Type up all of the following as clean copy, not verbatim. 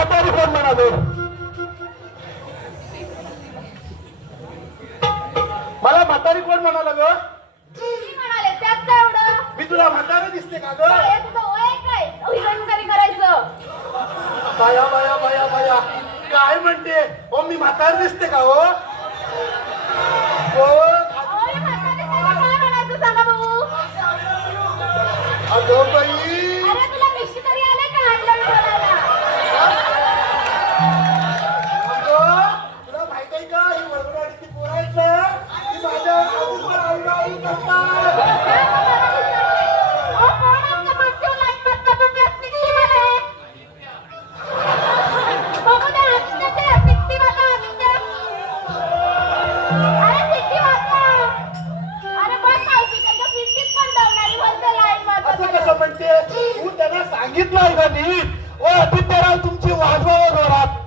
म्हातारी कोण म्हणालो? मला म्हातारी कोण म्हणाला ग? मी म्हणाले त्यात काय एवढं? मी तुला म्हातारी दिसते का ग? काय तुझं वय काय अभिनंदन करायचं? बाया बाया बाया बाया काय म्हणते? ओ मी म्हातारी दिसते का हो? ओय म्हातारी काय म्हणायचं सांगा भाऊ? अगं बाई, अरे तुला मिशी तरी आले का अंडर बोलायला? अगं तुला माहित आहे का ही वरवराची पोरायचं ती माझ्या आजूबाजूला आवडावून करतात. ओ कोण आमच्या मागच्या लाईनवर जबरदस्त सिक्की वाला आहे? बघू दे आत्याचे सिक्की वाला आत्या. अरे सिक्की वाला. अरे बस माहिती त्यांच्या सिक्कीत पण दमणारी बोलते लाईनवर. असं कसं म्हणते? तू त्यांना सांगितलं आहे का नीट? ओ आदित्यराव तुमची वाजवा जोरात.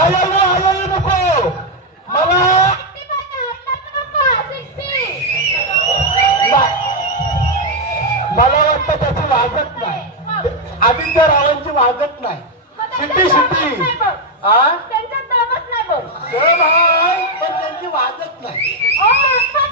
आयो नको मला. सिक्की पाहिजे, आत्ताच नको, सिक्की. मला वाटतं त्याची वाजत नाही. आदित्यरावांची वाजत नाही. शिट्टी शिट्टी हा त्यांच्यात दमच नाही बघ. भाई पण त्यांची वाजत नाही. ओ आत्ता